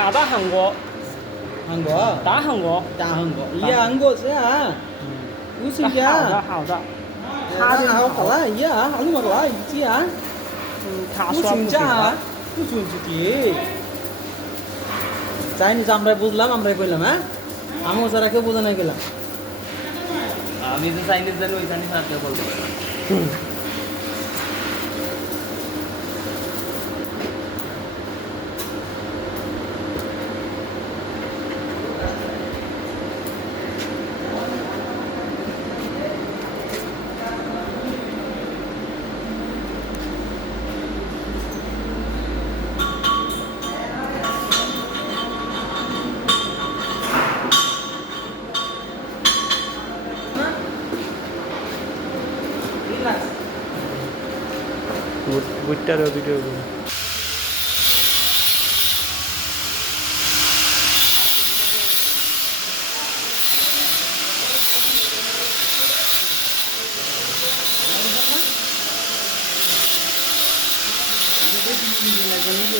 打韩国，韩国？打韩国，打韩国？也韩国是啊？不是呀？好的好的，他的好好啦，也啊，好嘛啦，一啊，他不说不行请假啊了，，不准自己。চাইনিজ আমরা বুঝলাম আমরাই কইলাম হ্যাঁ আমিও যারা কেউ বোঝা নাই গেলাম আমি যে চাইনিজ জানি ওই চাইনিজ আর কেউ বলতে পারে না। বুটটারও ভিডিও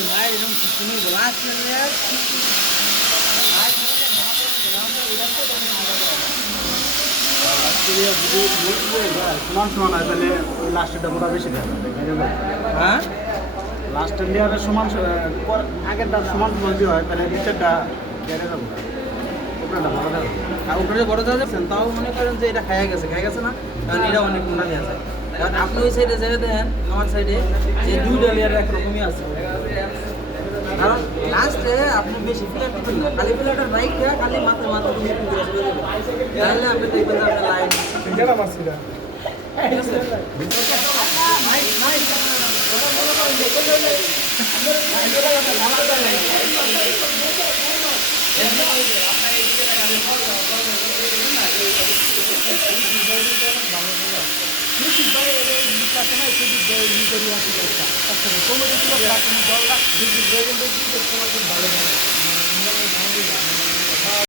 মায়ের এরকম কিছু নেই বলা আসলে সমান সমান হয় তাহলে ওই লাস্টেরটা মোটা বেশি দেয় হ্যাঁ লাস্টের লেয়ারের সমান আগেরটা সমান সমান যদি হয় তাহলে নিচেরটা বেড়ে যাবো উপরেটা ভালো যাবে আর উপরে বড় যা যাচ্ছেন তাও মনে করেন যে এটা খাইয়া গেছে না কারণ এটা অনেক মোটা দেওয়া যায় কারণ আপনি ওই সাইডে যেটা দেখেন আমার সাইডে যে দুইটা লেয়ার একরকমই আছে কারণ লাস্টে আপনি বেশি ফিলার দিবেন না খালি ফিলারটা রাইট দেয়া খালি মাথা মাথা দিয়ে একটু ঘুরে চলে যাবে তাহলে আপনি দেখবেন যে আপনার লাইন গেলাম আসছিলাম ঠিক আছে ভালো